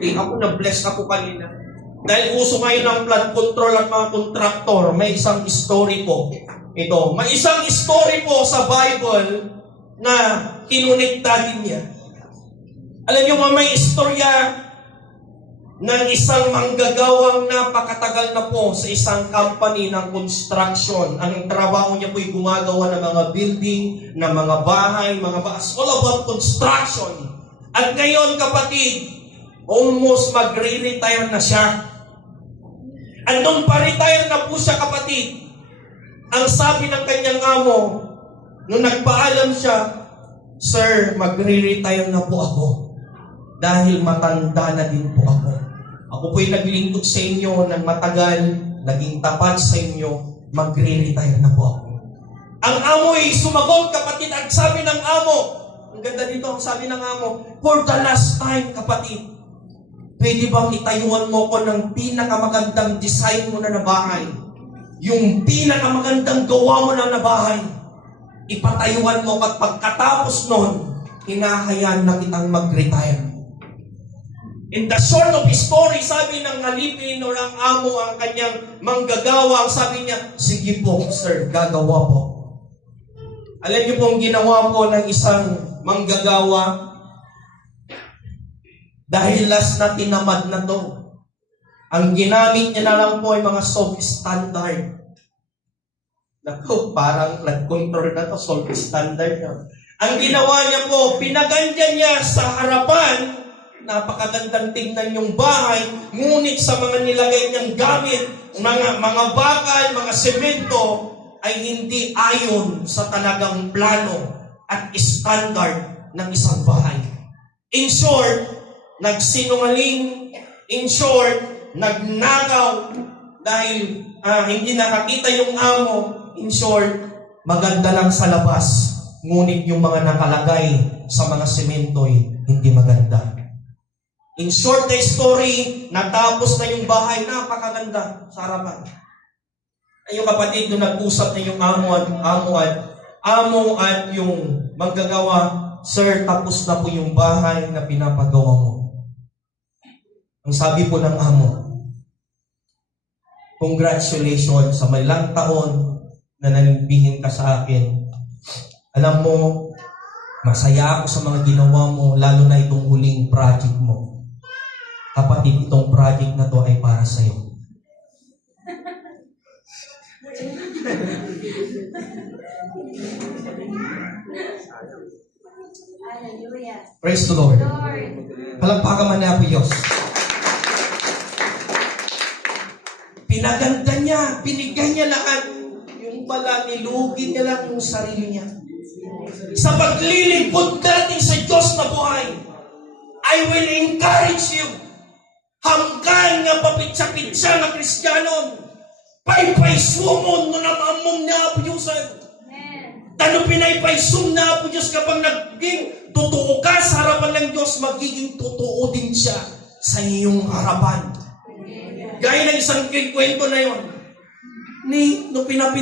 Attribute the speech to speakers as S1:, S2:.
S1: Eh, ako na-bless ako kanina. Dahil uso ngayon ang flood control at mga kontraktor, may isang story po. Ito, may isang story po sa Bible na kinunekta din niya. Alam niyo mga may istorya ng isang manggagawang napakatagal na po sa isang company ng construction. Ang trabaho niya po ay gumagawa ng mga building, ng mga bahay, mga baas, all about construction. At ngayon kapatid, almost magre-retire na siya. Andun pa retire na po siya kapatid. Ang sabi ng kanyang amo, nung nagpaalam siya, Sir, magre-retire na po ako. Dahil matanda na din po ako. Ako po'y naglingkod sa inyo ng matagal, naging tapat sa inyo, magre-retire na po ako. Ang amo ay sumagot kapatid at sabi ng amo, ang ganda dito, ang sabi ng amo, for the last time kapatid, pwede bang itayuan mo ko ng pinakamagandang design mo na na bahay? Yung pinakamagandang gawa mo na na bahay? Ipatayuan mo at pagkatapos nun, hinahayaan na kitang mag-retire. In the short of his story, sabi ng alipin o ng amo ang kanyang manggagawa, ang sabi niya, sige po, sir, gagawa po. Alam niyo pong ginawa po ng isang manggagawa dahil last na tinamad na to. Ang ginamit niya na lang po ay mga soft standard. Naku, parang flood control na to, soft standard na. Ang ginawa niya po, pinagandyan niya sa harapan, napakagandang tingnan yung bahay, ngunit sa mga nilagay niyang gamit, mga, mga bakal, mga semento, ay hindi ayon sa talagang plano at standard ng isang bahay. In short, nagsinungaling, in short, nagnagaw dahil ah, hindi nakakita yung amo, in short, maganda lang sa labas, ngunit yung mga nakalagay sa mga semento'y hindi maganda. In short na story, natapos na yung bahay, napakaganda sa harapan. Ay yung kapatid nung nag-usap na yung amo at amo at amo at yung manggagawa, Sir, tapos na po yung bahay na pinapagawa mo. Ang sabi po ng amo, Congratulations sa malang taon na nanimbihin ka sa akin. Alam mo, masaya ako sa mga ginawa mo, lalo na itong huling project mo. Kapatid, itong project na to ay para sa'yo. Praise the Lord.
S2: Lord.
S1: Palagpakan man niya po Diyos. Pinaganda niya, binigyan niya lahat. Yung pala, nilugin niya lang yung sarili niya. Sa paglilingkod natin sa Diyos na buhay, I will encourage you. Hanggang nga papitsa-pitsa na Kristyanon, paypay sumon no na maamong niya po Diyosan.
S2: Amen.
S1: Tano pinaypay sum na po Diyos kapag naging totoo ka sa harapan ng Diyos, magiging totoo din siya sa iyong harapan. Gaya ng isang kwento na yon. Ni, no pinapin